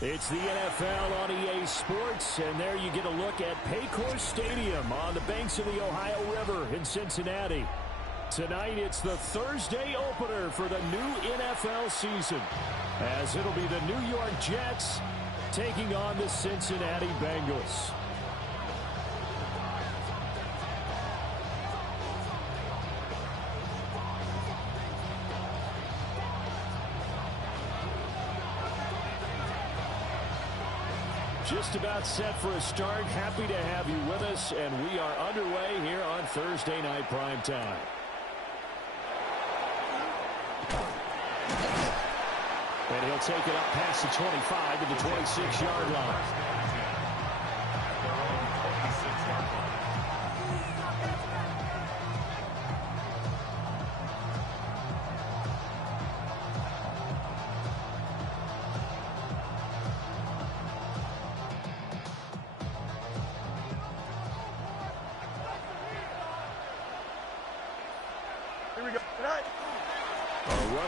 It's the NFL on EA Sports, and there you get a look at Paycor Stadium on the banks of the Ohio River in Cincinnati. Tonight, it's the Thursday opener for the new NFL season, as it'll be the New York Jets taking on the Cincinnati Bengals. Just about set for a start. Happy to have you with us, and we are underway here on Thursday Night Primetime. And he'll take it up past the 25 to the 26-yard line.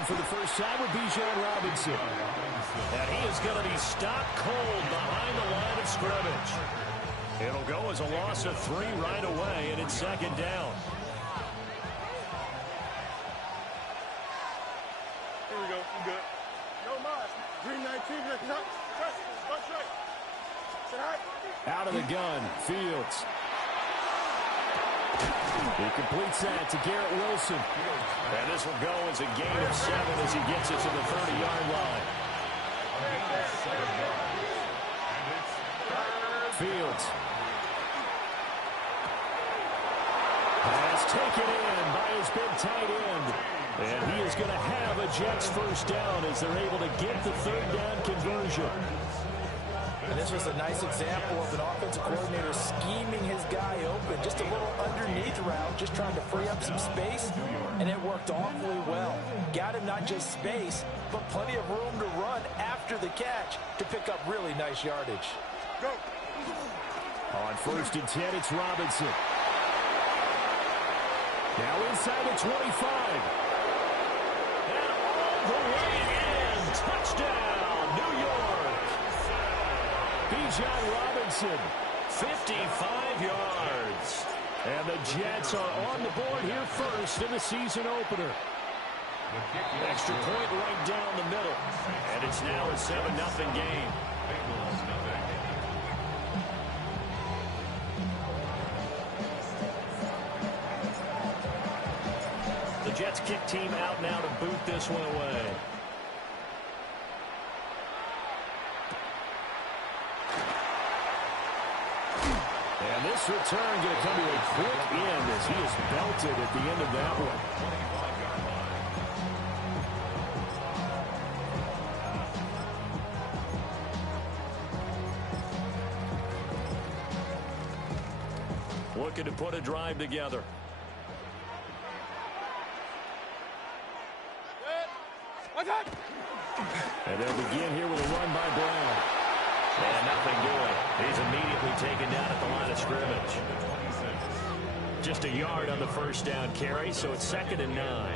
For the first time with Bijan Robinson. And he is going to be stopped cold behind the line of scrimmage. It'll go as a loss of 3 right away, and it's second down. Here we go. You good. No mas. Green 19. Out of the gun. Fields. He completes that to Garrett Wilson. And this will go as a gain of 7 as he gets it to the 30-yard line. Fields. Pass taken in by his big tight end. And he is going to have a Jets first down as they're able to get the third down conversion. And this was a nice example of an offensive coordinator scheming his guy open. Just a little underneath route, just trying to free up some space, and it worked awfully well. Got him not just space, but plenty of room to run after the catch to pick up really nice yardage. Go. On 1st and 10, it's Robinson. Now inside the 25. And all the way in. Touchdown, New York. Bijan Robinson, 55 yards. And the Jets are on the board here first in the season opener. Extra point right down the middle. And it's now a 7-0 game. The Jets kick team out now to boot this one away. And this return going to come to a quick end as he is belted at the end of that one. Looking to put a drive together. And they'll begin here with a run by Brown. And nothing doing. He's immediately taken down at the line of scrimmage. Just a yard on the first down carry, so it's 2nd and 9.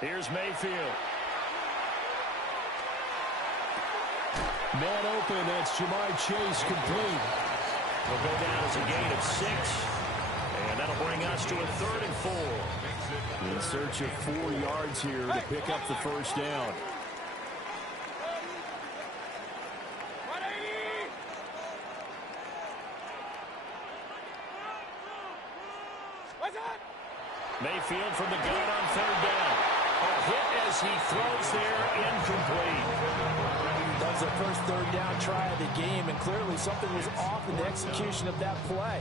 Here's Mayfield. Man open, that's Jamar Chase complete. Will go down as a gain of 6. And that'll bring us to a 3rd and 4. In search of 4 yards here to pick up the first down. Mayfield from the gun on 3rd down. A hit as he throws there, incomplete. That was their first third down try of the game, and clearly something was off in the execution of that play.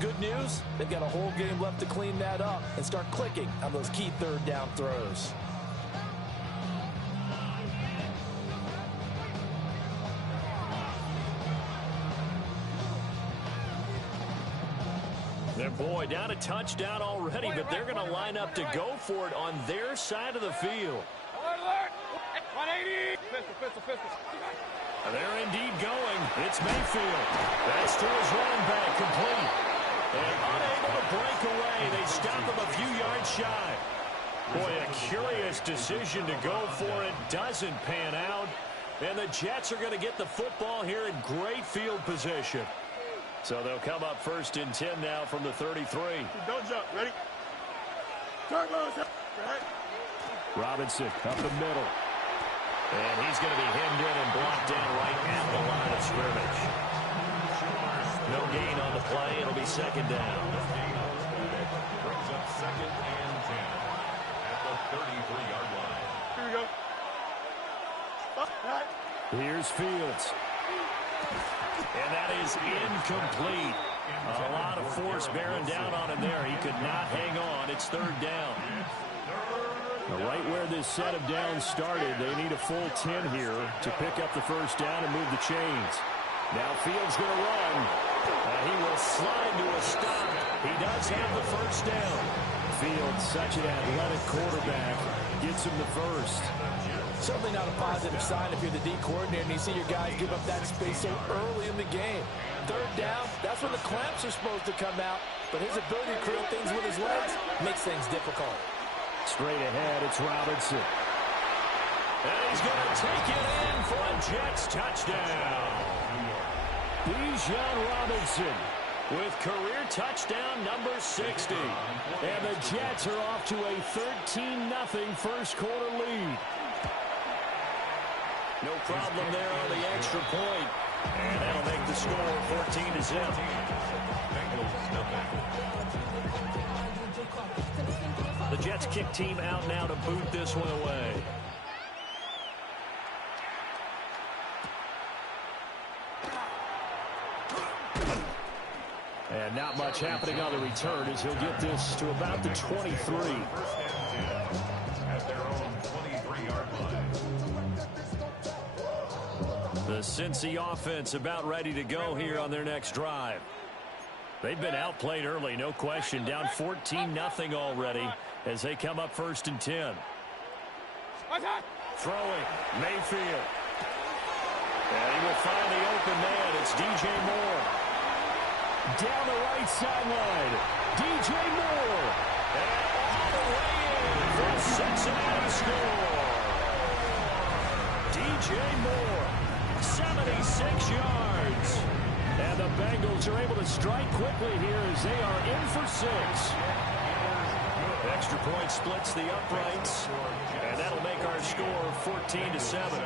Good news, they've got a whole game left to clean that up and start clicking on those key third down throws. And boy, down a touchdown already, but they're going to line up to go for it on their side of the field. Alert! 180! Pistol. And they're indeed going. It's Mayfield. That's to his running back, complete. And unable to break away. They stop him a few yards shy. Boy, a curious decision to go for it. Doesn't pan out. And the Jets are going to get the football here in great field position. So they'll come up first and 10 now from the 33. Don't jump. Ready? Turn loose. Right. Robinson up the middle. And he's going to be hemmed in and blocked down right at the line of scrimmage. No gain on the play. It'll be second down. Brings up second and 10 at the 33-yard line. Here we go. Right. Here's Fields. And that is incomplete. A lot of force bearing down on him there. He could not hang on. It's third down. Right where this set of downs started, they need a full 10 here to pick up the first down and move the chains. Now Fields going to run. He will slide to a stop. He does have the first down. Fields, such an athletic quarterback, gets him the first. Certainly not a positive sign if you're the D coordinator and you see your guys give up that space so early in the game. Third down, that's when the clamps are supposed to come out, but his ability to create things with his legs makes things difficult. Straight ahead, it's Robinson. And he's going to take it in for a Jets touchdown. Bijan Robinson with career touchdown number 60. And the Jets are off to a 13-0 first quarter lead. No problem there on the extra point. And that'll make the score 14-0. The Jets kick team out now to boot this one away. And not much happening on the return as he'll get this to about the 23. At their own 23-yard line. The Cincy offense about ready to go here on their next drive. They've been outplayed early, no question. Down 14-0 already as they come up first and 10. Throwing, Mayfield. And he will find the open man. It's DJ Moore. Down the right sideline. DJ Moore. And all the way in for a Cincinnati score. DJ Moore, 76 yards. And the Bengals are able to strike quickly here as they are in for 6. Extra point splits the uprights, and that'll make our score 14-7.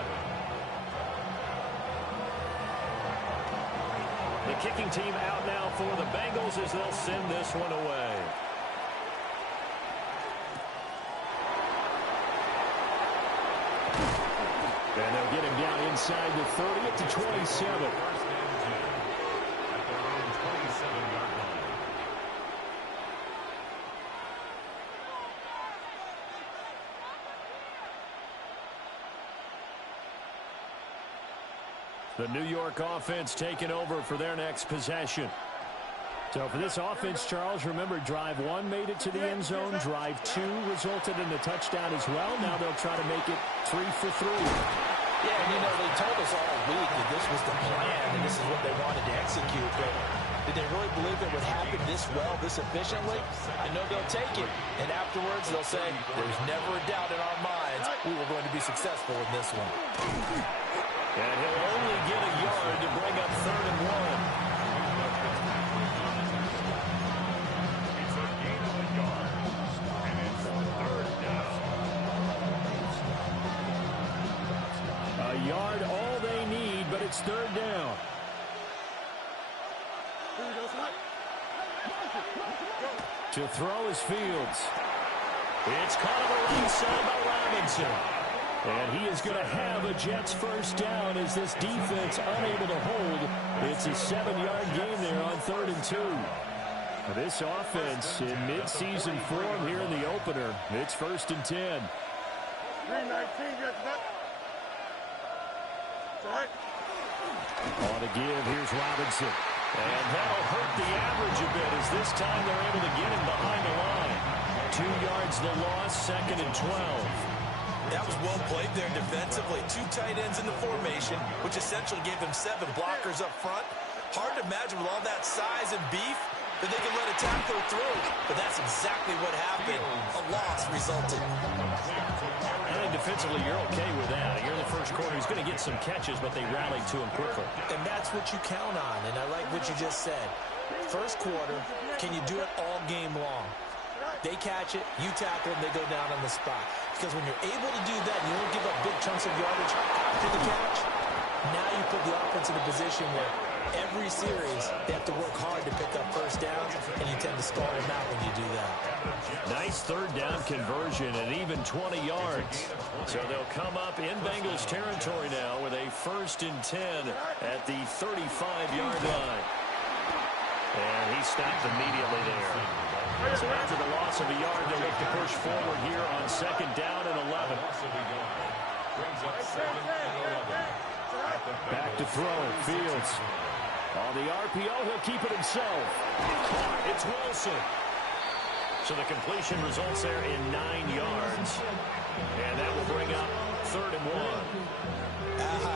The kicking team out now for the Bengals as they'll send this one away. And they'll get him down inside the 30 at the 27. The New York offense taking over for their next possession. So for this offense, Charles, remember, drive 1 made it to the end zone. Drive 2 resulted in a touchdown as well. Now they'll try to make it 3 for 3. Yeah, and you know, they told us all week that this was the plan and this is what they wanted to execute. But did they really believe it would happen this well, this efficiently? I know they'll take it. And afterwards, they'll say, there's never a doubt in our minds we were going to be successful in this one. And he'll only get a yard to bring up 3rd and 1. A yard, all they need, but it's 3rd down. To throw is Fields. It's caught on the right side by Robinson. And he is going to have a Jets first down as this defense unable to hold. It's a 7-yard gain there on 3rd and 2. This offense in midseason form here in the opener. It's 1st and 10. 319, get that. Right. On the give, here's Robinson. And that'll hurt the average a bit as this time they're able to get him behind the line. 2 yards the loss, 2nd and 12. That was well played there defensively. 2 tight ends in the formation, which essentially gave them 7 blockers up front. Hard to imagine with all that size and beef that they can let a tackler through. But that's exactly what happened. A loss resulted. I think defensively you're okay with that. You're in the first quarter. He's going to get some catches, but they rallied to him quickly. And that's what you count on. And I like what you just said. First quarter, can you do it all game long? They catch it, you tackle them, they go down on the spot. Because when you're able to do that, you don't give up big chunks of yardage after the catch. Now you put the offense in a position where every series they have to work hard to pick up first downs, and you tend to stall them out when you do that. Nice 3rd down conversion and even 20 yards. So they'll come up in Bengals territory now with a 1st and 10 at the 35-yard line. And he stopped immediately there. So after the loss of a yard, they'll look to push forward here on 2nd down and 11. Back to throw, Fields. On the RPO, he'll keep it himself. It's Wilson. So the completion results there in 9 yards. And that will bring up 3rd and 1.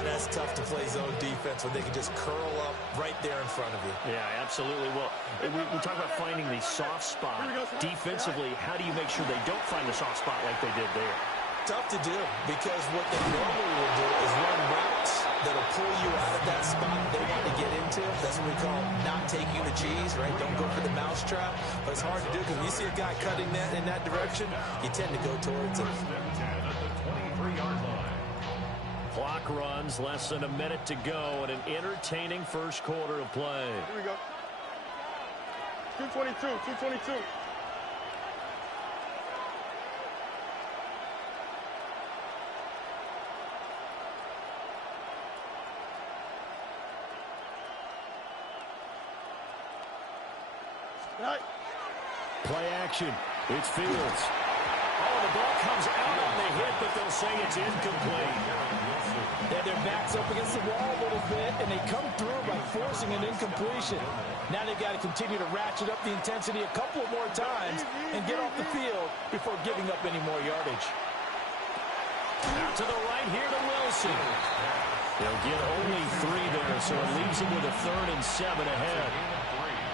That's tough to play zone defense when they can just curl up right there in front of you. Yeah, absolutely. Well, we talk about finding the soft spot. Defensively, how do you make sure they don't find the soft spot like they did there? Tough to do because what they normally will do is run routes that'll pull you out of that spot they want to get into. That's what we call not taking the cheese, right? Don't go for the mousetrap. But it's hard to do because when you see a guy cutting that in that direction, you tend to go towards him. Clock runs, less than a minute to go, and an entertaining first quarter of play. Here we go. 222, 222. Right. Play action. It's Fields. Oh, the ball comes out on the hit, but they'll say it's incomplete. They have their backs up against the wall a little bit, and they come through by forcing an incompletion. Now they've got to continue to ratchet up the intensity a couple more times and get off the field before giving up any more yardage. Out to the right here to Wilson. They'll get only 3 there, so it leaves them with a 3rd and 7 ahead.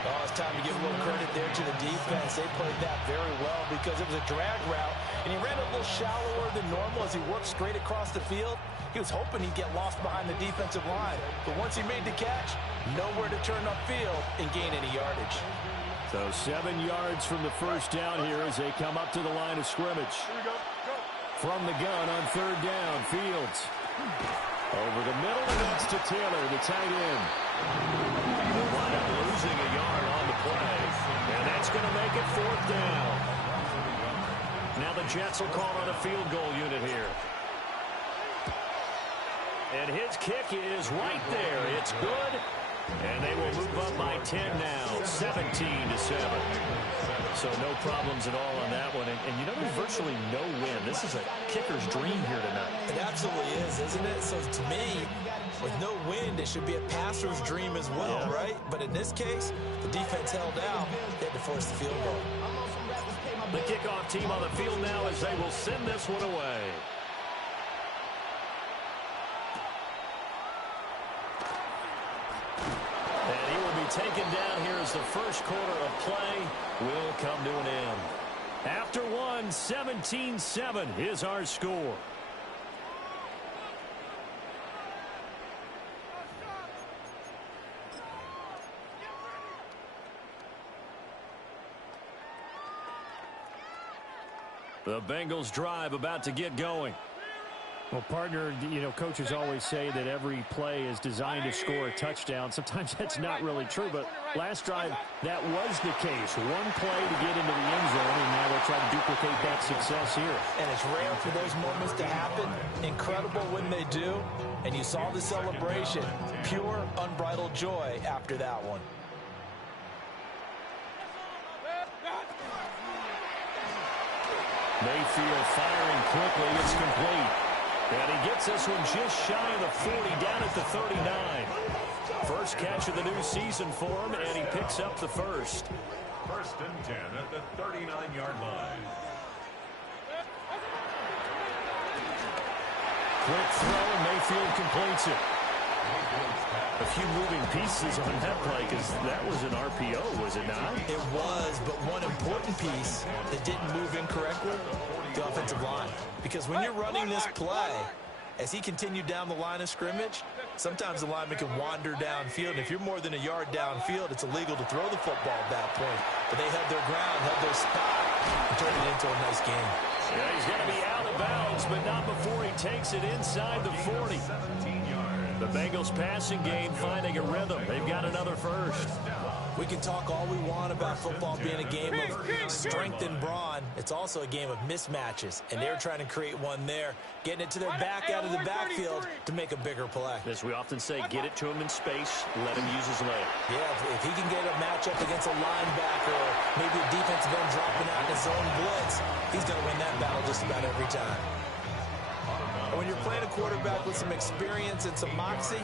Oh, it's time to give a little credit there to the defense. They played that very well because it was a drag route, and he ran a little shallower than normal as he worked straight across the field. He was hoping he'd get lost behind the defensive line, but once he made the catch, nowhere to turn upfield and gain any yardage. So 7 yards from the first down here as they come up to the line of scrimmage. Here we go. Go. From the gun on 3rd down, Fields. Over the middle, and that's to Taylor, the tight end. They'll wind up losing a yard on the play, and that's going to make it 4th down. Now the Jets will call on a field goal unit here. And his kick is right there. It's good, and they will move up by 10 now, 17-7. So no problems at all on that one. And you know, there's virtually no win. This is a kicker's dream here tonight. It absolutely is, isn't it? So to me, with no wind, it should be a passer's dream as well, right? But in this case, the defense held out. They had to force the field goal. The kickoff team on the field now as they will send this one away. And he will be taken down here as the first quarter of play will come to an end. After one, 17-7 is our score. The Bengals drive about to get going. Well, partner, you know, coaches always say that every play is designed to score a touchdown. Sometimes that's not really true, but last drive, that was the case. One play to get into the end zone, and now they'll try to duplicate that success here. And it's rare for those moments to happen. Incredible when they do. And you saw the celebration. Pure, unbridled joy after that one. Mayfield firing quickly. It's complete. And he gets this one just shy of the 40, down at the 39. First catch of the new season for him, and he picks up the first. First and 10 at the 39-yard line. Quick throw, and Mayfield completes it. A few moving pieces on that play, because that was an RPO, was it not? It was, but one important piece that didn't move incorrectly, the offensive line. Because when you're running this play, as he continued down the line of scrimmage, sometimes the lineman can wander downfield. And if you're more than a yard downfield, it's illegal to throw the football at that point. But they held their ground, held their spot, and turned it into a nice game. Yeah, he's going to be out of bounds, but not before he takes it inside the 40. The Bengals passing game finding a rhythm. They've got another first. We can talk all we want about football being a game of strength and brawn. It's also a game of mismatches, and they're trying to create one there, getting it to their back out of the backfield to make a bigger play. As we often say, get it to him in space, let him use his leg. Yeah, if he can get a matchup against a linebacker or maybe a defensive end dropping out in his own blitz, he's going to win that battle just about every time. When you're playing a quarterback with some experience and some moxie,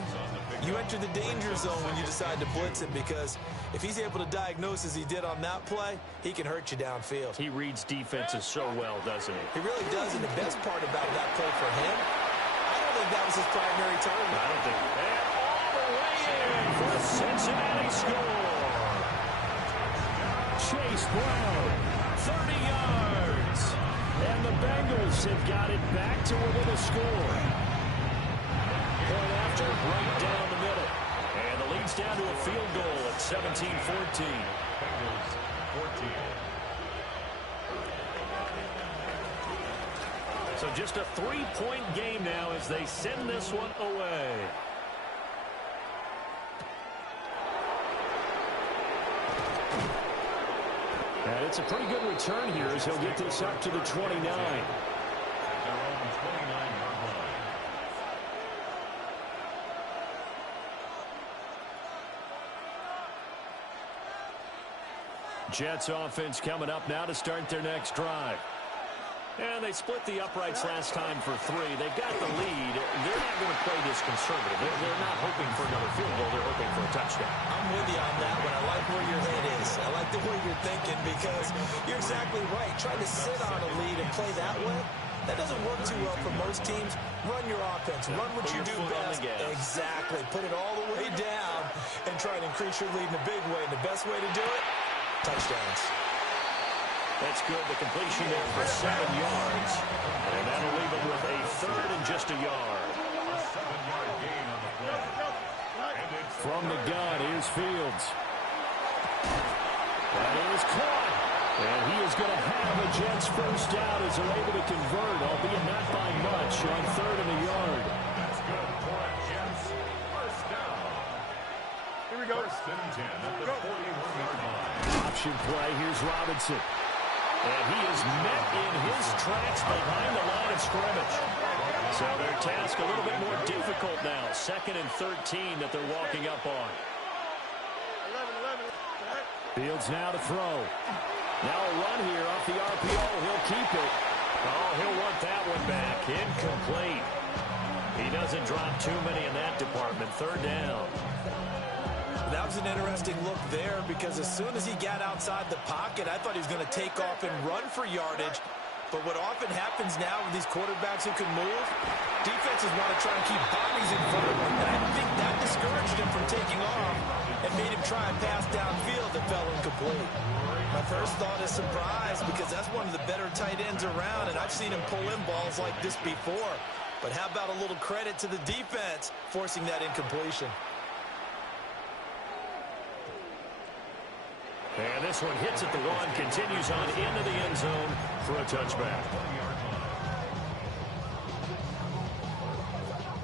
you enter the danger zone when you decide to blitz him, because if he's able to diagnose as he did on that play, he can hurt you downfield. He reads defenses so well, doesn't he? He really does, and the best part about that play for him, I don't think that was his primary target. I don't think. And all the way in for a Cincinnati score. Chase Brown, 30 yards. And the Bengals have got it back to within a score. Point after, right down the middle. And the lead's down to a field goal at 17-14. Bengals 14. So just a 3-point game now as they send this one away. And it's a pretty good return here as he'll get this up to the 29. At their own 29-yard line. Jets offense coming up now to start their next drive. And they split the uprights last time for 3. They've got the lead. They're not going to play this conservative. They're not hoping for another field goal. They're hoping for a touchdown. I'm with you on that one. I like where your head is. I like the way you're thinking, because you're exactly right. Trying to sit on a lead and play that way, that doesn't work too well for most teams. Run your offense. Run what you do best. Exactly. Put it all the way down and try to increase your lead in a big way. And the best way to do it, touchdowns. That's good. The completion there for 7 yards. And that'll leave them with a third and just a yard. A 7-yard gain on the play. From the gun, here's Fields. That is caught. And he is going to have a Jets first down as they're able to convert, albeit not by much, on 3rd and a yard. That's good for a Jets first down. Here we go. First and 10 at the 41-yard line. Option play. Here's Robinson. And he is met in his tracks behind the line of scrimmage. So their task a little bit more difficult now. 2nd and 13 that they're walking up on. 11. Fields now to throw. Now a run here off the RPO. He'll keep it. Oh, he'll want that one back. Incomplete. He doesn't drop too many in that department. 3rd down. That was an interesting look there, because as soon as he got outside the pocket, I thought he was going to take off and run for yardage. But what often happens now with these quarterbacks who can move, defenses want to try and keep bodies in front of them. And I think that discouraged him from taking off and made him try and pass downfield that fell incomplete. My first thought is surprise, because that's one of the better tight ends around, and I've seen him pull in balls like this before. But how about a little credit to the defense forcing that incompletion? And this one hits at the 1, continues on into the end zone for a touchback.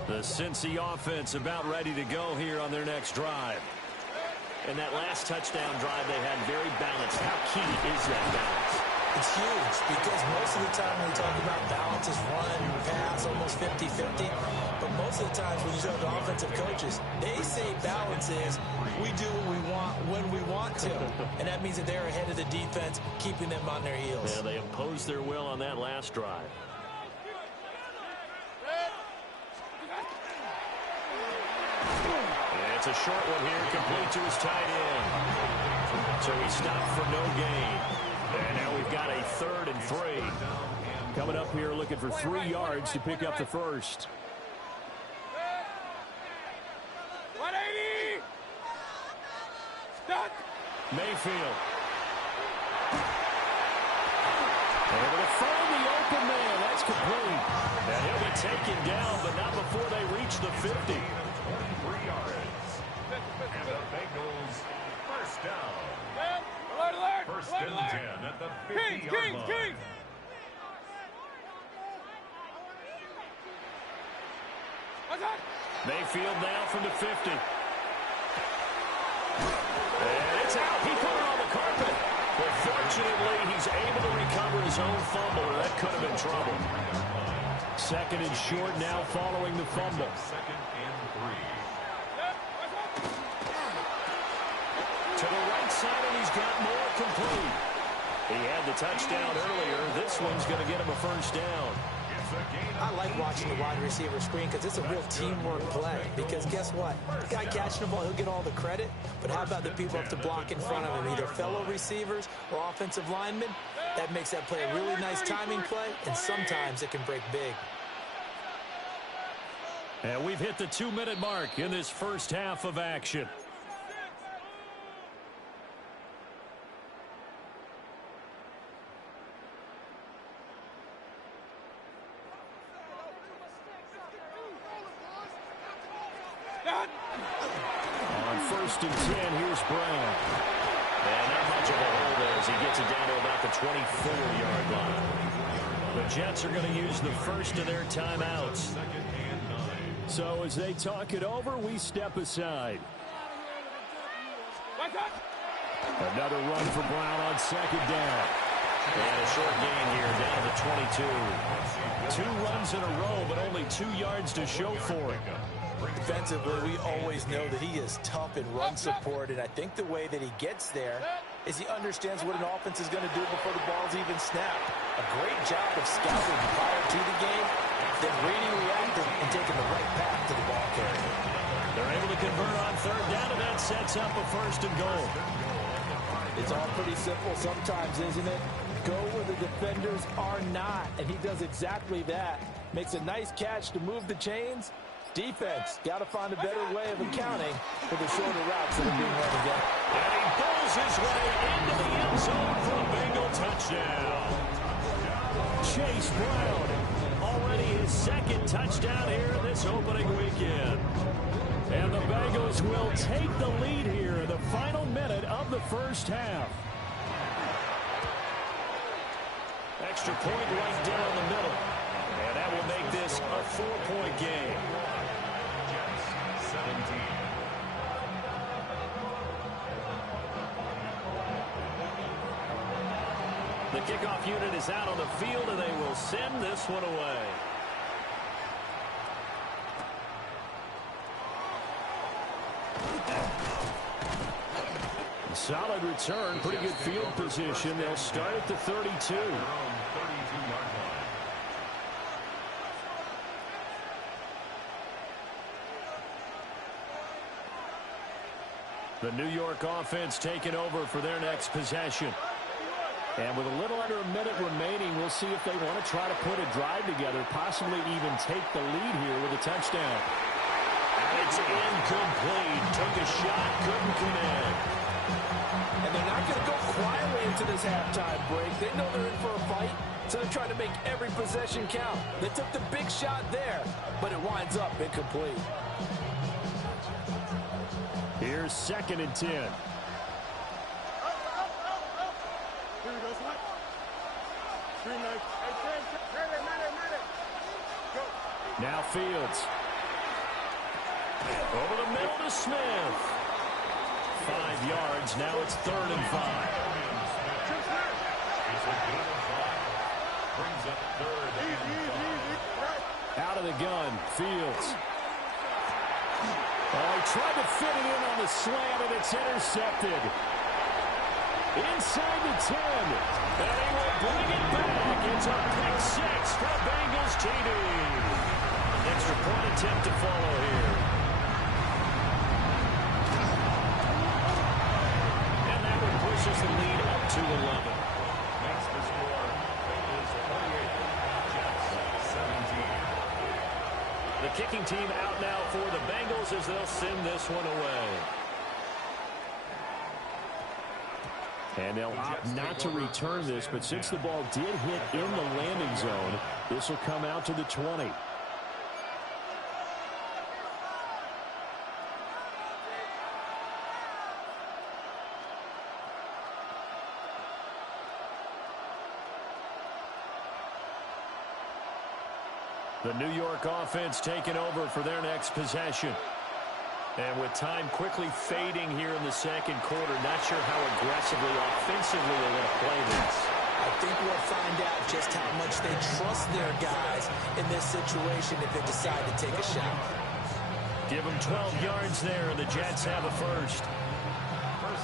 The Cincy offense about ready to go here on their next drive. And that last touchdown drive they had very balanced. How key is that balance? It's huge because most of the time when we talk about balance is run, pass, almost 50-50. But most of the times when you talk to offensive coaches, they say balance is we do what we want when we want to. And that means that they're ahead of the defense, keeping them on their heels. Yeah, they imposed their will on that last drive. It's a short one here, complete to his tight end. So he stopped for no gain. And now we've got a 3rd and 3. Coming up here looking for 3 yards to pick up the first. 180! Stuck! Mayfield. Able to find the open man. That's complete. And he'll be taken down, but not before they reach the 50. 23 yards. And the Bengals first down. Alert! First and 10 at the 50-yard line. Kings! Mayfield now from the 50. And it's out. He put it on the carpet. But fortunately, he's able to recover his own fumble, or that could have been trouble. 2nd and short now following the fumble. 2nd and 3. To the right side, and he's got more complete. He had the touchdown earlier. This one's going to get him a first down. I like watching the wide receiver screen because it's a real teamwork play. Because guess what? The guy catching the ball, he'll get all the credit. But how about the people up to block in front of him, either fellow receivers or offensive linemen? That makes that play a really nice timing play, and sometimes it can break big. And we've hit the 2-minute mark in this first half of action. On 1st and 10, here's Brown. And not much of a hole there as he gets it down to about the 24-yard line. The Jets are going to use the first of their timeouts. So as they talk it over, we step aside. Another run for Brown on 2nd down. And a short gain here down to the 22. 2 runs in a row, but only 2 yards to show for it. Defensively, we always know that he is tough in run support, and I think the way that he gets there is he understands what an offense is going to do before the ball's even snapped. A great job of scouting prior to the game, then reading, reacting, and taking the right path to the ball carrier. They're able to convert on 3rd down, and that sets up a 1st and goal. It's all pretty simple sometimes, isn't it? Go where the defenders are not, and he does exactly that. Makes a nice catch to move the chains. Defense, got to find a better way of accounting for the shorter routes that are being run again. And he pulls his way into the end zone for a Bengal touchdown. Chase Brown, already his 2nd touchdown here this opening weekend. And the Bengals will take the lead here in the final minute of the first half. Extra point right down the middle. And that will make this a 4-point game. 17. The kickoff unit is out on the field, and they will send this one away. Solid return, pretty good field position. They'll start at the 32. The New York offense taking over for their next possession. And with a little under a minute remaining, we'll see if they want to try to put a drive together, possibly even take the lead here with a touchdown. And it's incomplete. Took a shot, couldn't connect. And they're not going to go quietly into this halftime break. They know they're in for a fight, so they're trying to make every possession count. They took the big shot there, but it winds up incomplete. Here's 2nd and 10. Now Fields. Over the middle to Smith. 5 yards. Now it's 3rd and 5. Brings up 3rd and 5. Out of the gun. Fields. Oh, he tried to fit it in on the slant, and it's intercepted. Inside the 10. And he will bring it back. It's a pick 6 for the Bengals TD. Extra point attempt to follow here. And that one pushes the lead up to 11. Makes the score. Bengals 28. Jets 17. The kicking team out now for the Bengals as they'll send this one away. And they'll opt not to return this, but since the ball did hit in the landing zone, this will come out to the 20. The New York offense taking over for their next possession. And with time quickly fading here in the second quarter, not sure how aggressively, offensively they're going to play this. I think we'll find out just how much they trust their guys in this situation if they decide to take a shot. Give them 12 yards there, and the Jets have a first.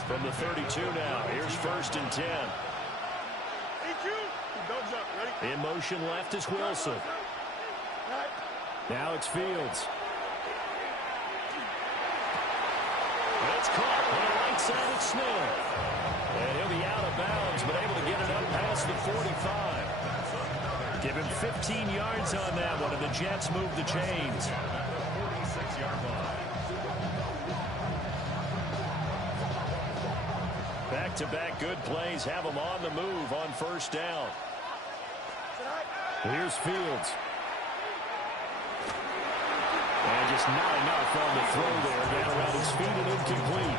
From the 32 now, here's 1st and 10. In motion left is Wilson. Now it's Fields. It's caught on the right side of Smith. And he'll be out of bounds, but able to get it up past the 45. Give him 15 yards on that one, and the Jets move the chains. 46-yard line. Back-to-back good plays have them on the move on 1st down. Here's Fields. And just not enough on the throw there. Down around his feet and incomplete.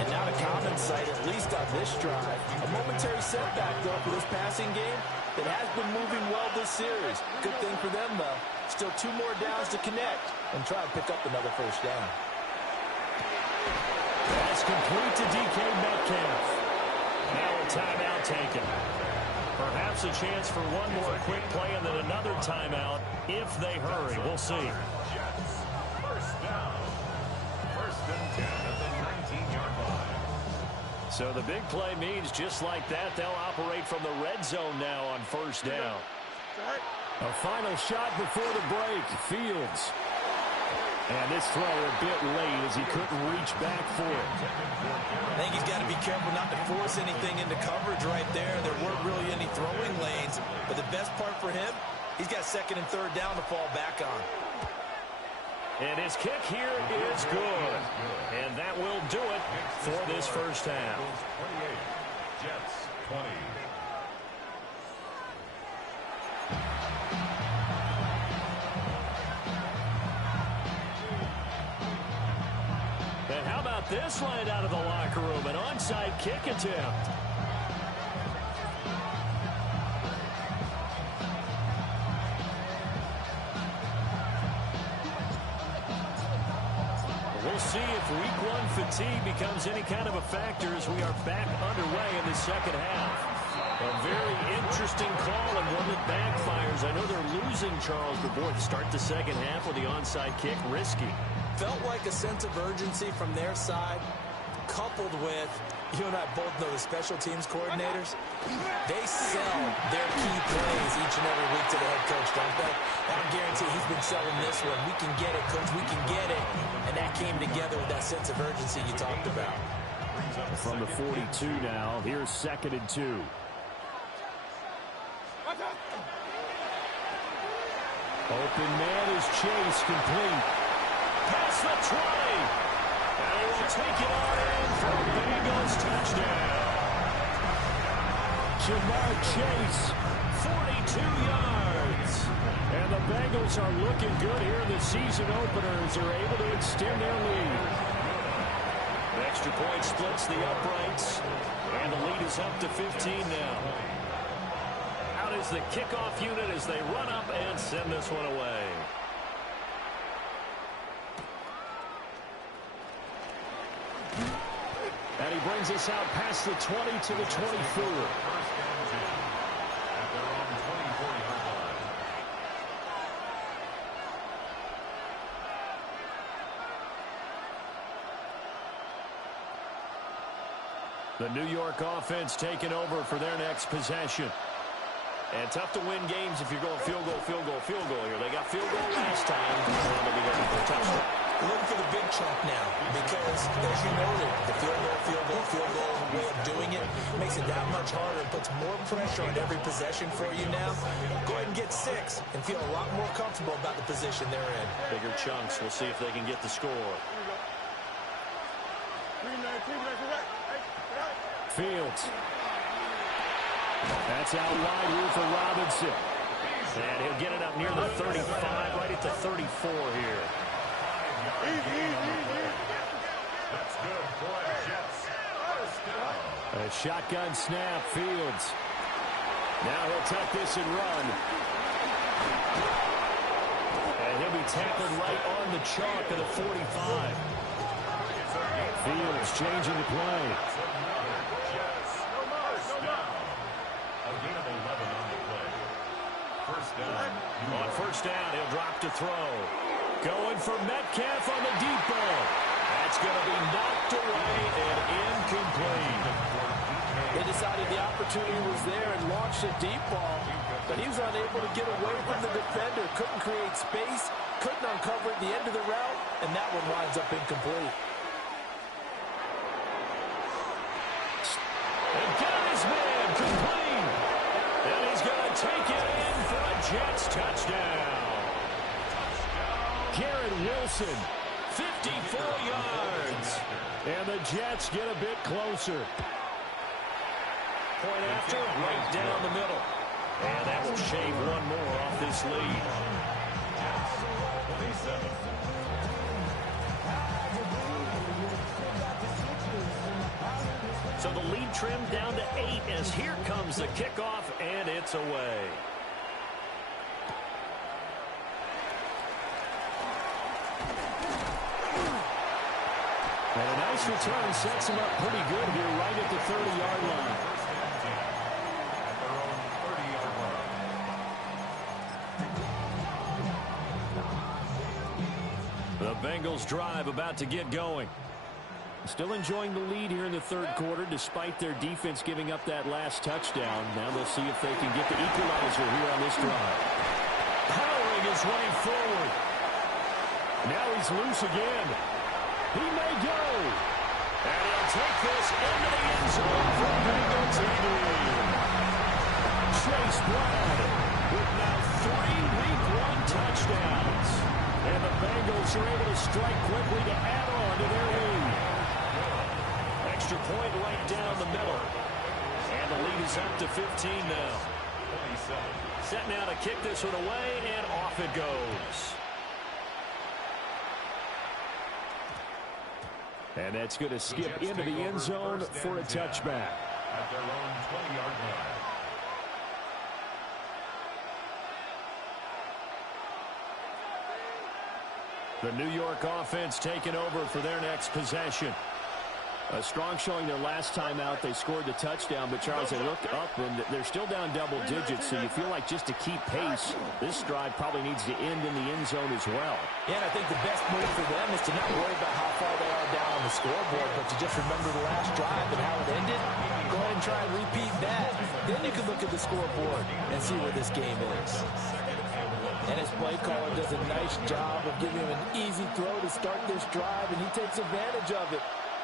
And not a common sight, at least on this drive. A momentary setback, though, for this passing game that has been moving well this series. Good thing for them, though. Still 2 more downs to connect and try to pick up another 1st down. Pass complete to DK Metcalf. Now a timeout taken. Perhaps a chance for one more quick play and then another timeout if they hurry. We'll see. Jets. 1st down. 1st and 10 at the 19-yard line. So the big play means just like that, they'll operate from the red zone now on 1st down. A final shot before the break. Fields. And this throw a bit late as he couldn't reach back for it. I think he's got to be careful not to force anything into coverage right there. There weren't really any throwing lanes. But the best part for him, he's got 2nd and 3rd down to fall back on. And his kick here is good. And that will do it for this 1st half. 28. Jets 20. And how about this line out of the locker room? An onside kick attempt. We'll see if week 1 fatigue becomes any kind of a factor as we are back underway in the second half. A very interesting call and one that backfires. I know they're losing Charles, but boy, to start the second half with the onside kick, risky. Felt like a sense of urgency from their side, coupled with, you and I both know the special teams coordinators, they sell their key plays each and every week to the head coach, don't they? And I guarantee he's been selling this one. We can get it, coach, we can get it. And that came together with that sense of urgency you talked about. From the 42 now, here's 2nd and 2. Open man is Chase, complete. Past the 20. And he will take it on in for a Bengals touchdown. Jamar Chase, 42 yards. And the Bengals are looking good here in the season opener as they're able to extend their lead. The extra point splits the uprights, and the lead is up to 15 now. Out is the kickoff unit as they run up and send this one away. And he brings us out past the 20 to the 24. First and 10 at their own 24-yard line. The New York offense taking over for their next possession. And tough to win games if you're going field goal, field goal, field goal here. They got field goal last time. They'll be looking for a touchdown. Looking for the big chunk now because, as you noted, the field goal way of doing it makes it that much harder and puts more pressure on every possession for you now. Go ahead and get 6 and feel a lot more comfortable about the position they're in. Bigger chunks. We'll see if they can get the score. Fields. That's out wide here for Robinson. And he'll get it up near the 35, right at the 34 here. That's good for the Jets. First down. A shotgun snap, Fields. Now he'll tuck this and run. And he'll be tackled right on the chalk of the 45. Fields changing the play. A gain of 11 on the play. First down. On first down, he'll drop to throw. Going for Metcalf on the deep ball. That's going to be knocked away and incomplete. They decided the opportunity was there and launched a deep ball, but he was unable to get away from the defender. Couldn't create space, couldn't uncover at the end of the route, and that one winds up incomplete. And got his man complete. And he's going to take it in for a Jets touchdown. Garrett Wilson, 54 yards. And the Jets get a bit closer. Point after, right down the middle. And that will shave one more off this lead. 27. So the lead trimmed down to 8 as here comes the kickoff, and it's away. And a nice return sets him up pretty good here right at the 30-yard line. First and 10 at their own 30-yard line. The Bengals drive about to get going. Still enjoying the lead here in the third quarter despite their defense giving up that last touchdown. Now they'll see if they can get the equalizer here on this drive. Powering his way forward. Now he's loose again. He may go. And he'll take this into the end zone for Bengal TV. Chase Brown with now 3 Week 1 touchdowns. And the Bengals are able to strike quickly to add on to their lead. Extra point right down the middle. And the lead is up to 15 now. 27. Set now to kick this one away, and off it goes. And that's going to skip into the end zone for a touchback. At their own 20-yard line. The New York offense taking over for their next possession. A strong showing their last time out. They scored the touchdown, but Charles, they looked up, and they're still down double digits, so you feel like just to keep pace, this drive probably needs to end in the end zone as well. Yeah, and I think the best move for them is to not worry about how far they are down on the scoreboard, but to just remember the last drive and how it ended. Go ahead and try and repeat that. Then you can look at the scoreboard and see where this game is. And his play caller does a nice job of giving him an easy throw to start this drive, and he takes advantage of it.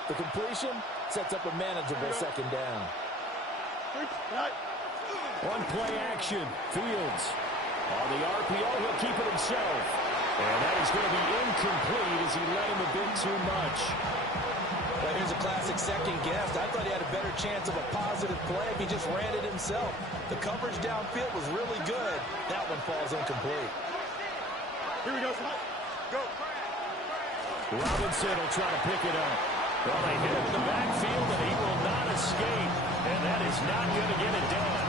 The completion sets up a manageable second down. On play action, Fields. On the RPO, he'll keep it himself. And that is going to be incomplete as he led him a bit too much. Well, here's a classic second guess. I thought he had a better chance of a positive play if he just ran it himself. The coverage downfield was really good. That one falls incomplete. Here we go, Scott. Go. Robinson will try to pick it up. Well, they hit him in the backfield, and he will not escape. And that is not going to get it done.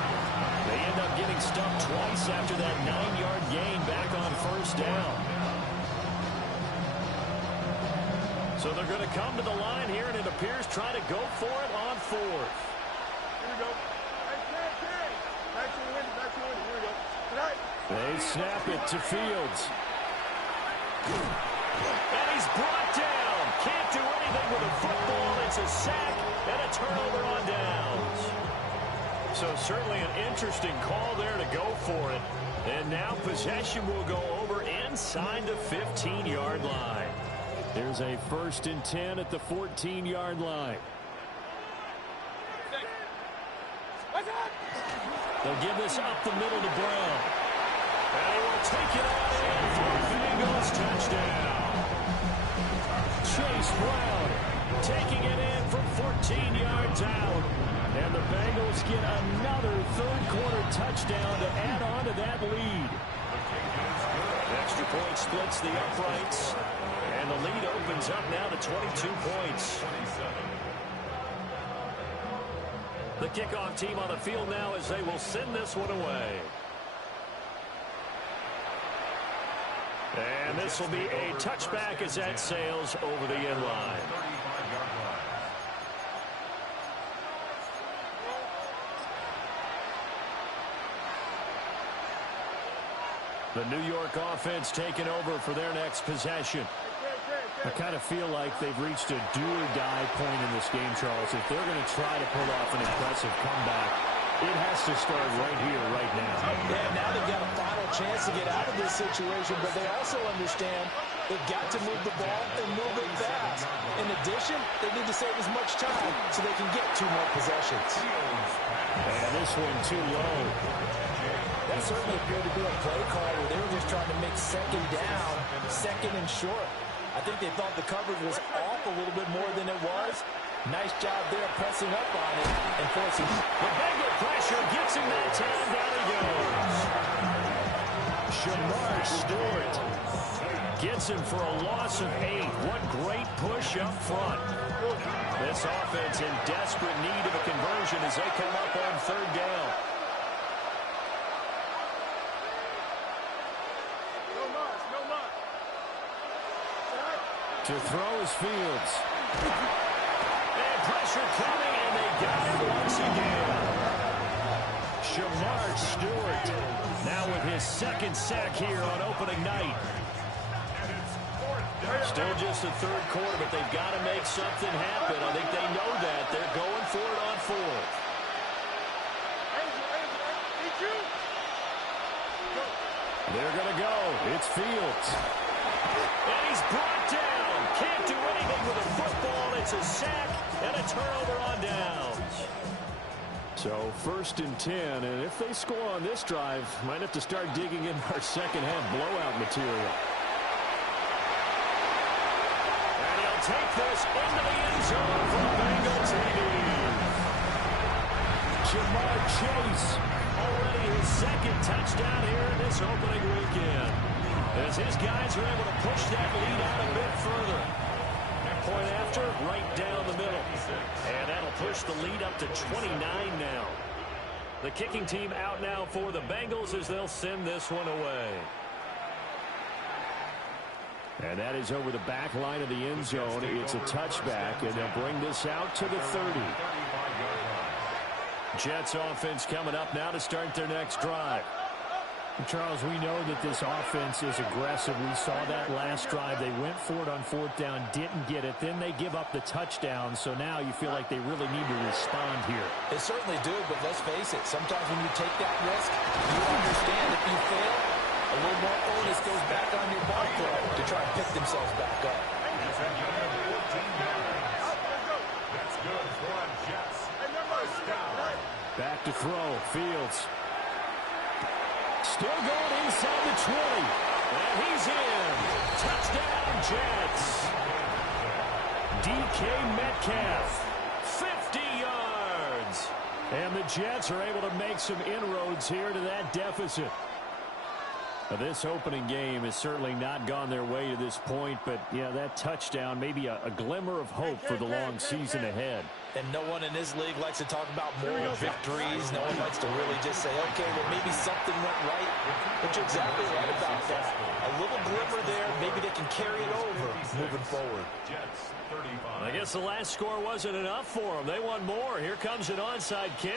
They end up getting stumped twice after that 9-yard gain back on first down. So they're going to come to the line here, and it appears trying to go for it on fourth. Here we go. Back to the win. Here we go. Tonight. They snap it to Fields. And he's brought down. Can't do anything with a football. It's a sack and a turnover on downs. So certainly an interesting call there to go for it. And now possession will go over inside the 15-yard line. There's a 1st and 10 at the 14-yard line. They'll give this up the middle to Brown. And he will take it on in for a Bengals touchdown. Chase Brown taking it in from 14 yards out. And the Bengals get another third-quarter touchdown to add on to that lead. Extra point splits the uprights. And the lead opens up now to 22 points. The kickoff team on the field now as they will send this one away. And this will be a touchback as that sails over the end line. The New York offense taking over for their next possession. I kind of feel like they've reached a do-or-die point in this game, Charles. If they're going to try to pull off an impressive comeback, it has to start right here, right now. Yeah, now they've got a final chance to get out of this situation, but they also understand they've got to move the ball and move it fast. In addition, they need to save as much time so they can get 2 more possessions. And this one too low. That certainly appeared to be a play call where they were just trying to make second down, second and short. I think they thought the coverage was off a little bit more than it was. Nice job there pressing up on it and forcing. The Bengal pressure gets him that time. Down he goes. Shamar Stewart gets him for a loss of 8. What great push up front. This offense in desperate need of a conversion as they come up on 3rd down. To throw is Fields. And pressure coming, and they got it once again. Shamar Stewart now with his 2nd sack here on opening night. Still just the 3rd quarter, but they've got to make something happen. I think they know that. They're going for it on 4th. They're going to go. It's Fields. And he's brought down. Can't do anything with a football. It's a sack and a turnover on downs. So 1st and 10, and if they score on this drive, might have to start digging in our second-half blowout material. And he'll take this into the end zone for the Bengals. Jamar Chase, already his 2nd touchdown here in this opening weekend. As his guys are able to push that lead out a bit further. Point after, right down the middle. And that'll push the lead up to 29 now. The kicking team out now for the Bengals as they'll send this one away. And that is over the back line of the end zone. It's a touchback, and they'll bring this out to the 30. Jets offense coming up now to start their next drive. Charles, we know that this offense is aggressive. We saw that last drive. They went for it on 4th down, didn't get it. Then they give up the touchdown. So now you feel like they really need to respond here. They certainly do, but let's face it. Sometimes when you take that risk, you understand if you fail, a little more onus goes back on your ball club to try and pick themselves back up. That's good for the Jets. Back to throw. Fields. Still going inside the 20. And he's in. Touchdown, Jets. DK Metcalf, 50 yards. And the Jets are able to make some inroads here to that deficit. This opening game has certainly not gone their way to this point, but, yeah, that touchdown, maybe a glimmer of hope for the long season ahead. And no one in this league likes to talk about moral victories. No one likes to really just say, okay, well, maybe something went right. But you're exactly right about that. A little glimmer there. Maybe they they can carry it over moving forward. Jets 35. I guess the last score wasn't enough for them. They want more. Here comes an onside kick.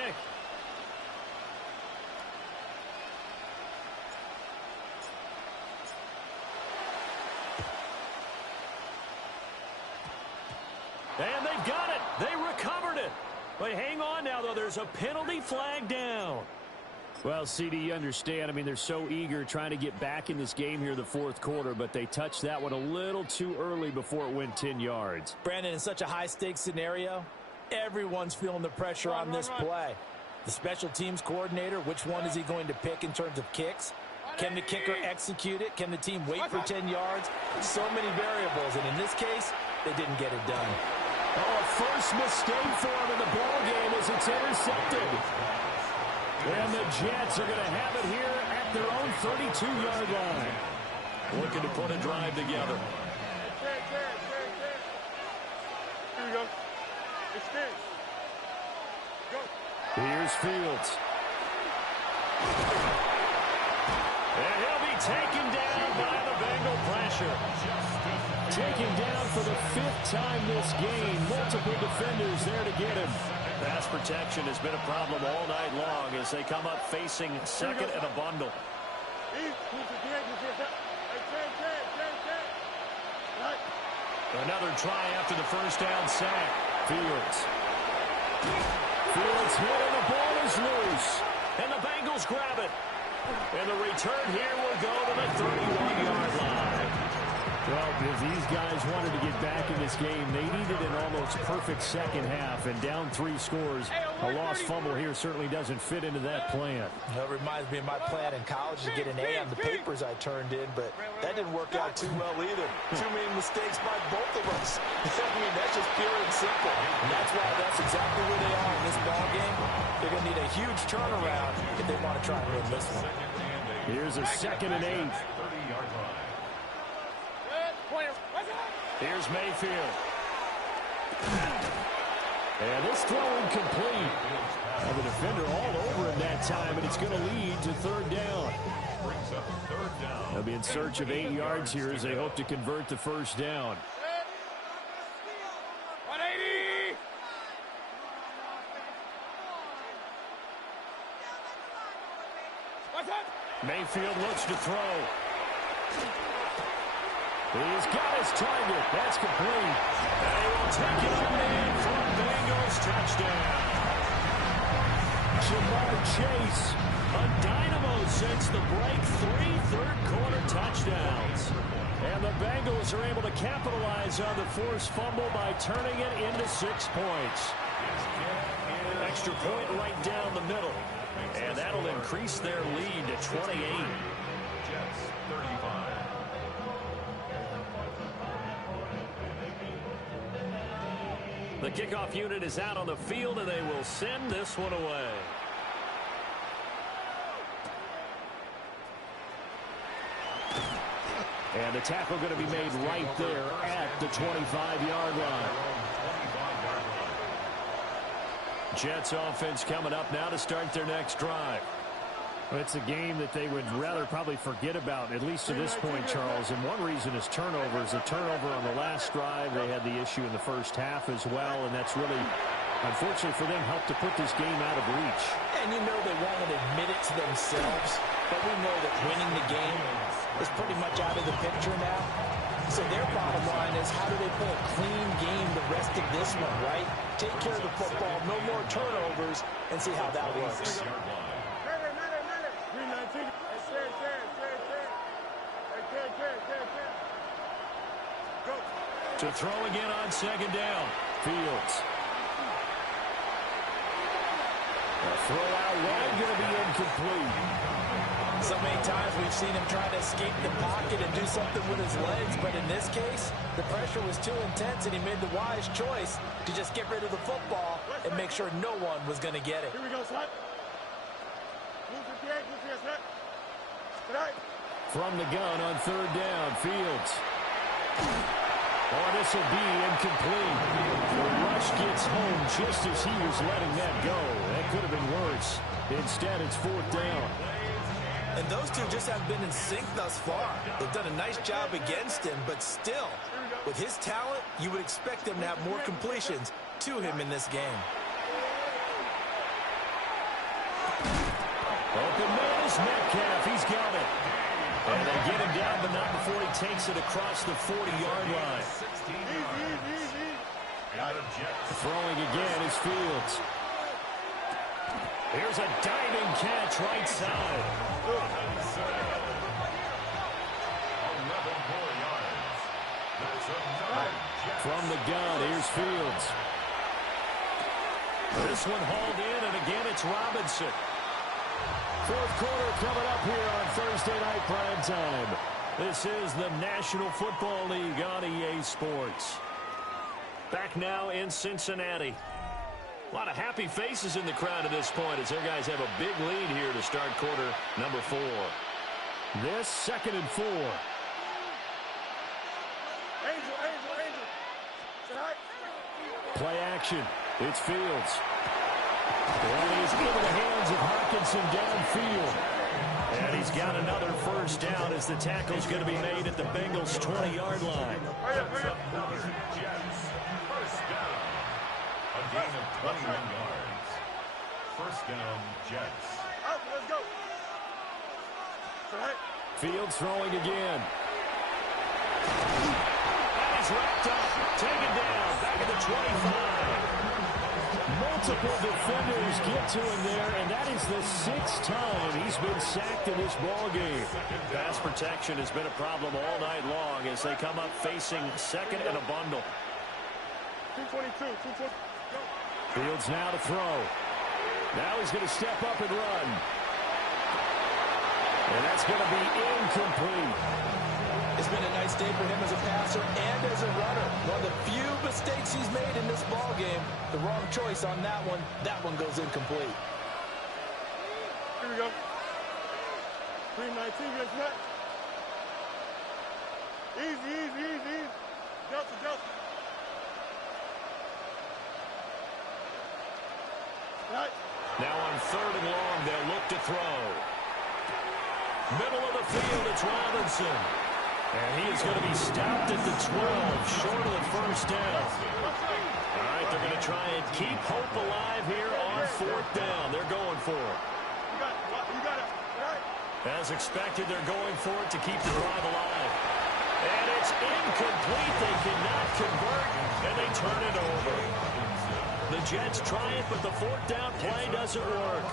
And they've got it. They recovered it. But hang on now, though. There's a penalty flag down. Well, CD, you understand. I mean, they're so eager trying to get back in this game here in the fourth quarter, but they touched that one a little too early before it went 10 yards. Brandon, in such a high-stakes scenario, everyone's feeling the pressure on this play. The special teams coordinator, which one is he going to pick in terms of kicks? Can the kicker execute it? Can the team wait for 10 yards? So many variables, and in this case, they didn't get it done. Oh, a first mistake for him in the ball game as it's intercepted. And the Jets are going to have it here at their own 32-yard line. Looking to put a drive together. Here we go. Extend. Go. Here's Fields. And he'll be taken down by the Bengal pressure. Taken down for the 5th time this game. Multiple defenders there to get him. Pass protection has been a problem all night long as they come up facing second and a bundle. Another try after the first down sack. Fields. Fields hit and the ball is loose. And the Bengals grab it. And the return here will go to the 31-yard line. Well, if these guys wanted to get back in this game, they needed an almost perfect second half, and down 3 scores. A lost fumble here certainly doesn't fit into that plan. It reminds me of my plan in college to get an A on the papers I turned in, but that didn't work out too well either. Too many mistakes by both of us. I mean, that's just pure and simple. And that's why that's exactly where they are in this ball game. They're going to need a huge turnaround if they want to try and win this one. Here's a 2nd and 8. Here's Mayfield. And this throw incomplete. Well, the defender all over him that time, and it's going to lead to 3rd down. They'll be in search of 8 yards here as they hope to convert the first down. 180. Mayfield looks to throw. He's got his target. That's complete. And he will take it on in for a Bengals touchdown. Jamar Chase, a dynamo since the break. 3 third-quarter touchdowns. And the Bengals are able to capitalize on the forced fumble by turning it into 6 points. Extra point right down the middle. And that'll increase their lead to 28. Jets 35. The kickoff unit is out on the field, and they will send this one away. And the tackle going to be made right there at the 25-yard line. Jets offense coming up now to start their next drive. Well, it's a game that they would rather probably forget about, at least to this point, Charles. And one reason is turnovers. A turnover on the last drive. They had the issue in the first half as well, and that's really, unfortunately for them, helped to put this game out of reach. And you know they won't admit it to themselves, but we know that winning the game is pretty much out of the picture now. So their bottom line is, how do they play a clean game the rest of this one, right? Take care of the football, no more turnovers, and see how that works. To throw again on 2nd down. Fields. A throw out wide, going to be incomplete. So many times we've seen him try to escape the pocket and do something with his legs, but in this case, the pressure was too intense, and he made the wise choice to just get rid of the football and make sure no one was going to get it. Here we go, son. From the gun on 3rd down, Fields. Oh, this will be incomplete. The rush gets home just as he was letting that go. That could have been worse. Instead, it's 4th down. And those two just haven't been in sync thus far. They've done a nice job against him, but still, with his talent, you would expect them to have more completions to him in this game. Open man is Metcalf. He's got it. And they get him down, but not before he takes it across the 40-yard line. Throwing again is Fields. Here's a diving catch right side. 11 more yards. That's another Jets. From the gun, here's Fields. This one hauled in, and again it's Robinson. Fourth quarter coming up here on Thursday Night Prime Time. This is the National Football League on EA Sports. Back now in Cincinnati. A lot of happy faces in the crowd at this point as their guys have a big lead here to start quarter number 4. This 2nd and 4. Play action. It's Fields. And he's into the hands of Hawkinson downfield. And he's got another first down as the tackle's going to be made at the Bengals' 20-yard line. Jets. First down. A gain of 21 yards. First down, Jets. Let's go. Fields throwing again. And he's wrapped up. Taken down. Back at the 25. Multiple defenders get to him there, and that is the 6th time he's been sacked in this ballgame. Pass protection has been a problem all night long as they come up facing second and a bundle. 222. Fields now to throw. Now he's going to step up and run. And that's going to be incomplete. It's been a nice day for him as a passer and as a runner. One of the few mistakes he's made in this ball game. The wrong choice on that one. That one goes incomplete. Here we go. 319 against Matt. Easy. Delta. Right. Now on 3rd and long, they'll look to throw. Middle of the field, it's Robinson. And he is going to be stopped at the 12, short of the first down. All right, they're going to try and keep hope alive here on 4th down. They're going for it. You got it. Right. As expected, they're going for it to keep the drive alive. And it's incomplete. They cannot convert, and they turn it over. The Jets try it, but the 4th down play doesn't work.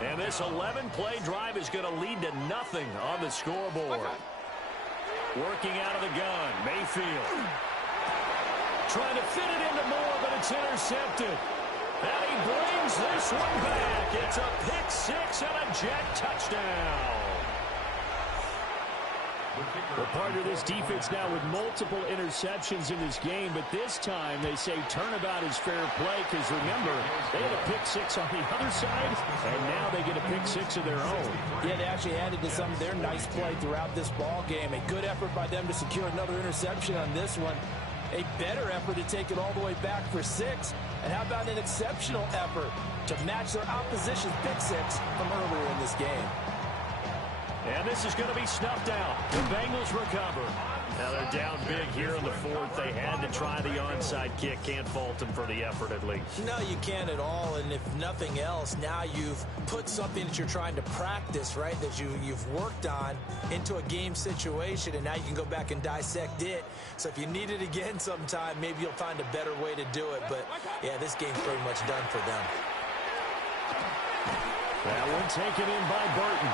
And this 11-play drive is going to lead to nothing on the scoreboard. Working out of the gun, Mayfield. Trying to fit it into Moore, but it's intercepted. And he brings this one back. It's a pick-6 and a Jet touchdown. Well, part of this defense now with multiple interceptions in this game, but this time they say turnabout is fair play because, remember, they had a pick-6 on the other side, and now they get a pick-6 of their own. Yeah, they actually added to some of their nice play throughout this ball game. A good effort by them to secure another interception on this one. A better effort to take it all the way back for 6. And how about an exceptional effort to match their opposition's pick-6 from earlier in this game? And this is going to be snuffed out. The Bengals recover. Now they're down big here in the 4th. They had to try the onside kick. Can't fault them for the effort at least. No, you can't at all. And if nothing else, now you've put something that you're trying to practice, right, that you've worked on into a game situation, and now you can go back and dissect it. So if you need it again sometime, maybe you'll find a better way to do it. But, yeah, this game's pretty much done for them. That one taken in by Burton.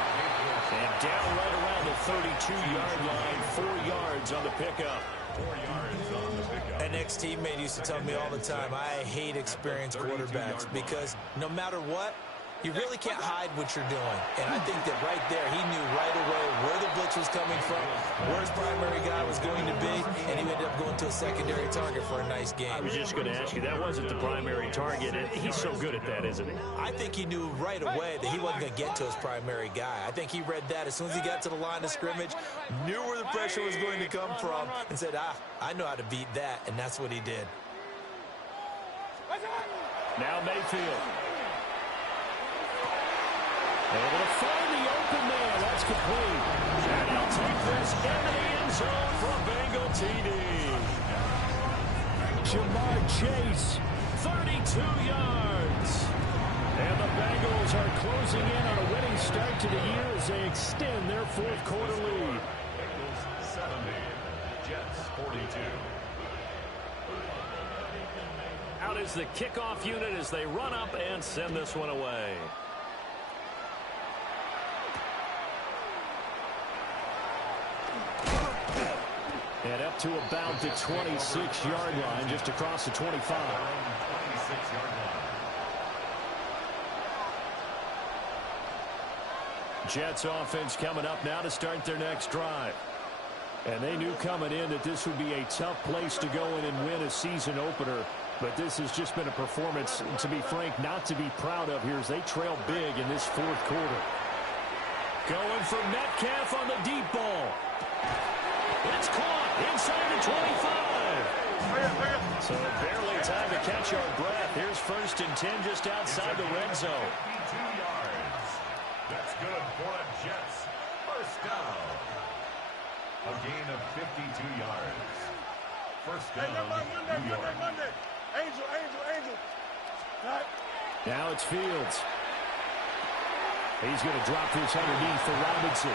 And down right around the 32-yard line, 4 yards on the pickup. 4 yards on the pickup. An ex-teammate used to tell me all the time, I hate experienced quarterbacks because no matter what, you really can't hide what you're doing. And I think that right there, he knew right away where the blitz was coming from, where his primary guy was going to be, and he ended up going to a secondary target for a nice game. I was just going to ask you, that wasn't the primary target, and he's so good at that, isn't he? I think he knew right away that he wasn't going to get to his primary guy. I think he read that as soon as he got to the line of scrimmage, knew where the pressure was going to come from, and said, I know how to beat that, and that's what he did. Now Mayfield. Able to find the open man. That's complete. And he'll take this into the end zone for a Bengal TD. Jamar Chase, 32 yards. And the Bengals are closing in on a winning start to the year as they extend their fourth quarter lead. Bengals 70, Jets 42. Out is the kickoff unit as they run up and send this one away. And up to about the 26-yard line, just across the 25. 26-yard line. Jets offense coming up now to start their next drive. And they knew coming in that this would be a tough place to go in and win a season opener. But this has just been a performance, to be frank, not to be proud of here as they trail big in this fourth quarter. Going for Metcalf on the deep ball. It's caught inside the 25. So barely time to catch our breath. Here's 1st and 10 just outside the red zone. 52 yards. That's good for a Jets first down. A gain of 52 yards. First down, New York. Angel. Now it's Fields. He's going to drop this underneath for Robinson.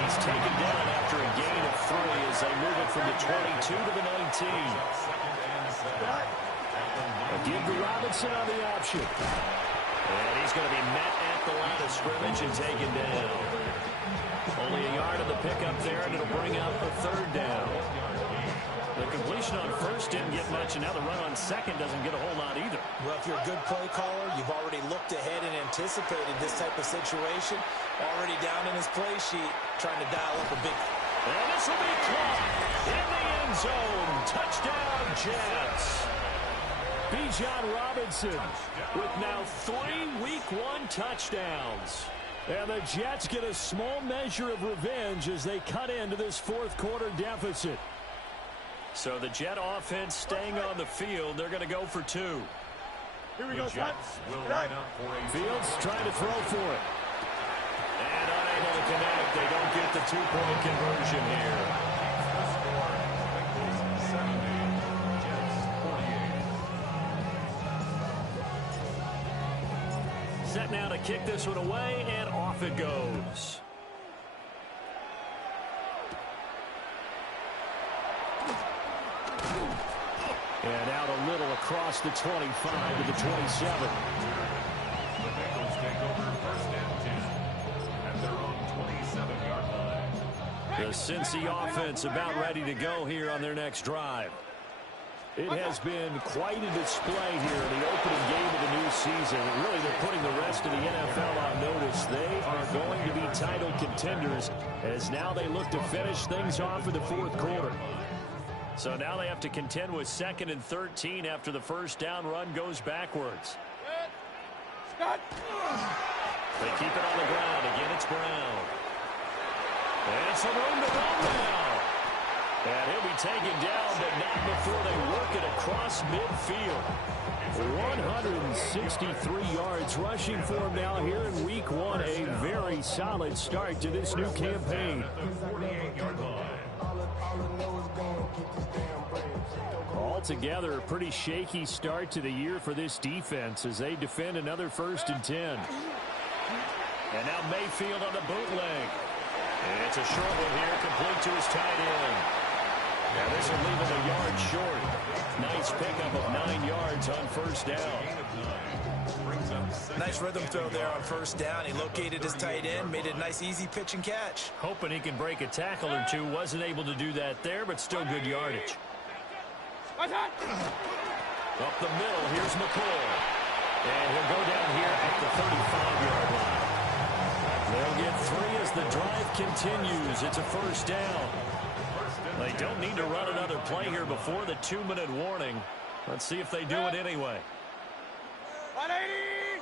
He's taken down after a gain of 3 as they move it from the 22 to the 19. A give to Robinson on the option. And he's going to be met at the line of scrimmage and taken down. Only a yard of the pickup there, and it'll bring up a 3rd down. The completion on 1st didn't get much, and now the run on 2nd doesn't get a whole lot either. Well, if you're a good play caller, you've already looked ahead and anticipated this type of situation. Already down in his play sheet, trying to dial up a big... And this will be caught in the end zone. Touchdown, Jets. Bijan Robinson with now 3 Week 1 touchdowns. And the Jets get a small measure of revenge as they cut into this fourth quarter deficit. So the Jet offense staying on the field. They're going to go for 2. Here we go, Jets will line up for a Fields trying to throw for it. And unable to connect. They don't get the 2-point conversion here. The score, Bengals 70, Jets 48. Set now to kick this one away, and off it goes. And out a little across the 25 to the 27. The Bengals take over 1st and 10 at their own 27-yard line. The Cincy offense about ready to go here on their next drive. It has been quite a display here in the opening game of the new season. Really, they're putting the rest of the NFL on notice. They are going to be title contenders as now they look to finish things off in the fourth quarter. So now they have to contend with 2nd and 13 after the first down run goes backwards. They keep it on the ground. Again, it's Brown. And some room to run now. And he'll be taken down, but not before they work it across midfield. 163 yards rushing for him now here in Week 1. A very solid start to this new campaign. The 48-yard line. Altogether, a pretty shaky start to the year for this defense as they defend another 1st and 10. And now Mayfield on the bootleg. And it's a short one here, complete to his tight end. Now this will leave him a yard short. Nice pickup of 9 yards on 1st down. Nice rhythm throw there on 1st down. He located his tight end, made a nice easy pitch and catch. Hoping he can break a tackle or two. Wasn't able to do that there, but still good yardage. Up the middle, here's McCoy. And he'll go down here at the 35-yard line. They'll get 3 as the drive continues. It's a 1st down. They don't need to run another play here before the 2-minute warning. Let's see if they do it anyway. 180!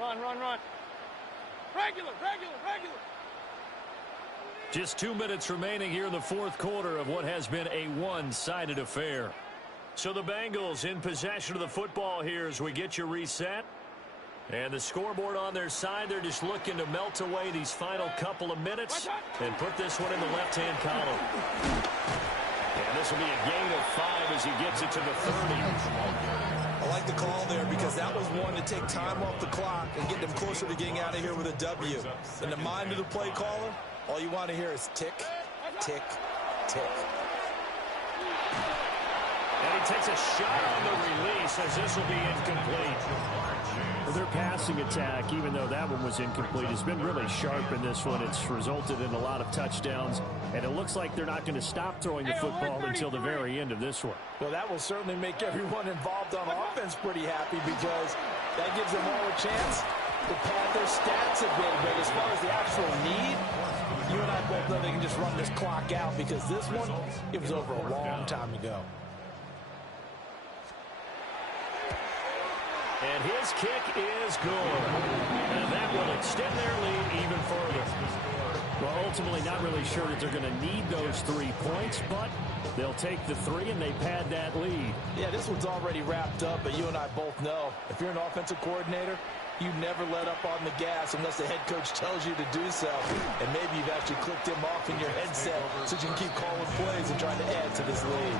Run. Regular. Just 2 minutes remaining here in the fourth quarter of what has been a one-sided affair. So the Bengals in possession of the football here as we get you reset. And the scoreboard on their side, they're just looking to melt away these final couple of minutes and put this one in the left-hand column. And this will be a gain of 5 as he gets it to the 30. I like the call there because that was one to take time off the clock and get them closer to getting out of here with a W. In the mind of the play caller, all you want to hear is tick, tick, tick. And he takes a shot on the release as this will be incomplete. Their passing attack, even though that one was incomplete, has been really sharp in this one. It's resulted in a lot of touchdowns, and it looks like they're not going to stop throwing the football until the very end of this one. Well, that will certainly make everyone involved on offense pretty happy because that gives them all a chance to pad their stats a bit. But as far as the actual need, you and I both know they can just run this clock out because this one, it was over a long time ago. And his kick is good. And that will extend their lead even further. Well, ultimately not really sure that they're going to need those 3 points, but they'll take the 3 and they pad that lead. Yeah, this one's already wrapped up, but you and I both know if you're an offensive coordinator, you never let up on the gas unless the head coach tells you to do so. And maybe you've actually clicked him off in your headset so you can keep calling plays and trying to add to this lead.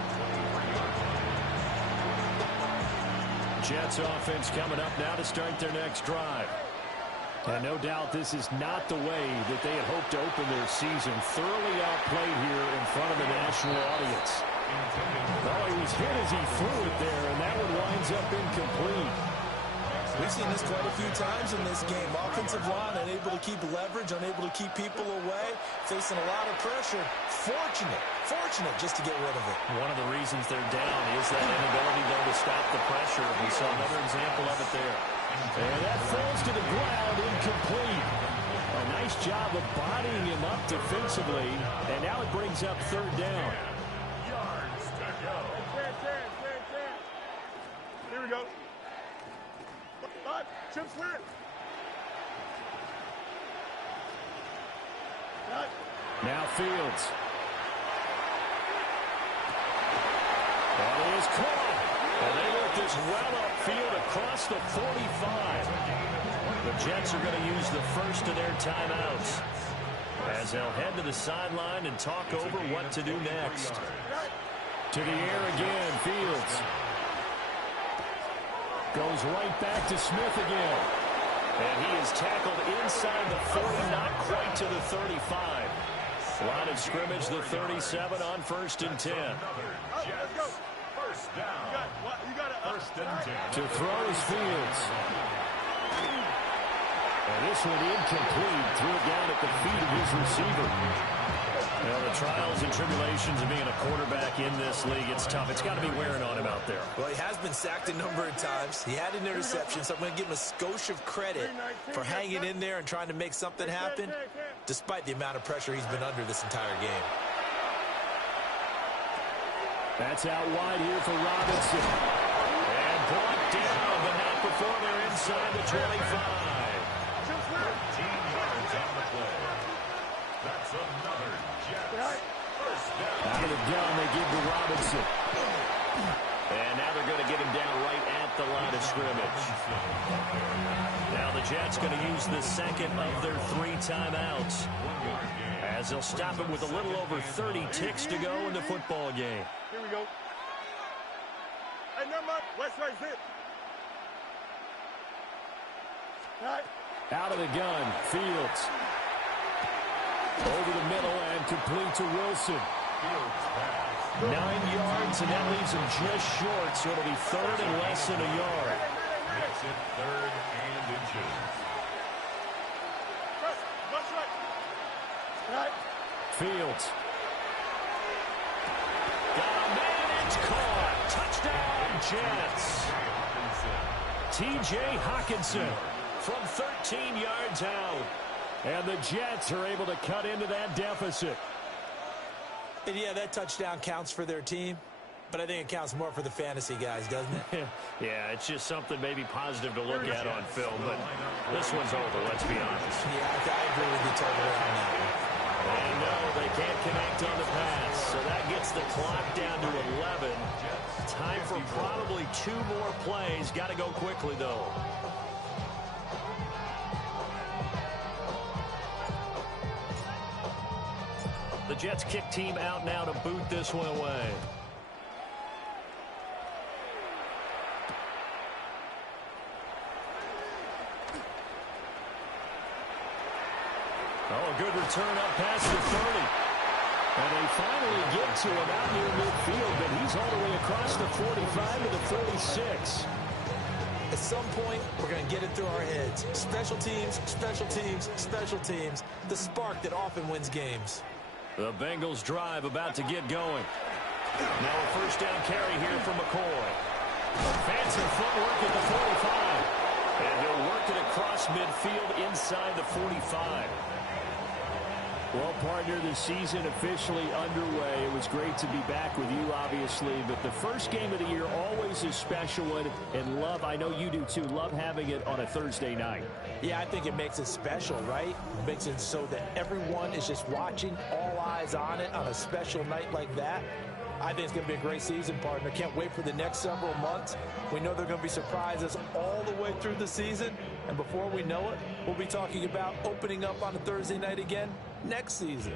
Jets offense coming up now to start their next drive. And no doubt this is not the way that they had hoped to open their season. Thoroughly outplayed here in front of the national audience. Oh, he was hit as he threw it there, and that one winds up incomplete. We've seen this quite a few times in this game. Offensive line unable to keep leverage, unable to keep people away, facing a lot of pressure. Fortunate just to get rid of it. One of the reasons they're down is that inability, though, to stop the pressure. We saw another example of it there. And that falls to the ground, incomplete. A nice job of bodying him up defensively, and now it brings up 3rd down. Yards to go. Here we go. Chip slant. Now Fields. And he is caught. And they work this well upfield across the 45. The Jets are going to use the first of their timeouts as they'll head to the sideline and talk over what to do next. To the air again, Fields. Goes right back to Smith again. And he is tackled inside the 40, not quite to the 35. Line of scrimmage, the 37 on 1st and 10. First down. First and 10. To throw is Fields. And this one incomplete. Threw it down at the feet of his receiver. Well, the trials and tribulations of being a quarterback in this league, it's tough. It's got to be wearing on him out there. Well, he has been sacked a number of times. He had an interception, so I'm going to give him a skosh of credit for hanging in there and trying to make something happen, despite the amount of pressure he's been under this entire game. That's out wide here for Robinson. And brought down, but not before they're inside the 25. 13 yards on the play. That's another Jets. First down. Out of the gun, they give to Robinson. And now they're going to get him down right at the line of scrimmage. Now the Jets going to use the second of their 3 timeouts, as they'll stop him with a little over 30 ticks to go in the football game. Here we go. Hey, number one, West Side zip. Right. Out of the gun, Fields. Over the middle and complete to Wilson. 9 yards, and that leaves him just short, so it'll be 3rd and less than a yard. Makes it 3rd and inches. Right. Fields. Got a man, it's caught. Touchdown, Jets. T.J. Hockenson from 13 yards out. And the Jets are able to cut into that deficit. And yeah, that touchdown counts for their team, but I think it counts more for the fantasy guys, doesn't it? Yeah, it's just something maybe positive to look at on film, but this one's over, let's be honest. Yeah, I agree with you totally on that one. And no, they can't connect on the pass, so that gets the clock down to 11. Time for probably 2 more plays. Got to go quickly, though. The Jets kick team out now to boot this one away. Oh, a good return up past the 30. And they finally get to him out near midfield, but he's all the way across the 45 to the 46. At some point, we're going to get it through our heads. Special teams, special teams, special teams. The spark that often wins games. The Bengals drive about to get going. Now a first down carry here from McCoy. Fancy footwork at the 45. And he'll work it across midfield inside the 45. Well, partner, the season officially underway. It was great to be back with you, obviously, but the first game of the year always a special one, and love, I know you do too, love having it on a Thursday night. Yeah, I think it makes it special, right? It makes it so that everyone is just watching, all eyes on it on a special night like that. I think it's going to be a great season, partner. Can't wait for the next several months. We know there are going to be surprises all the way through the season, and before we know it, we'll be talking about opening up on a Thursday night again next season.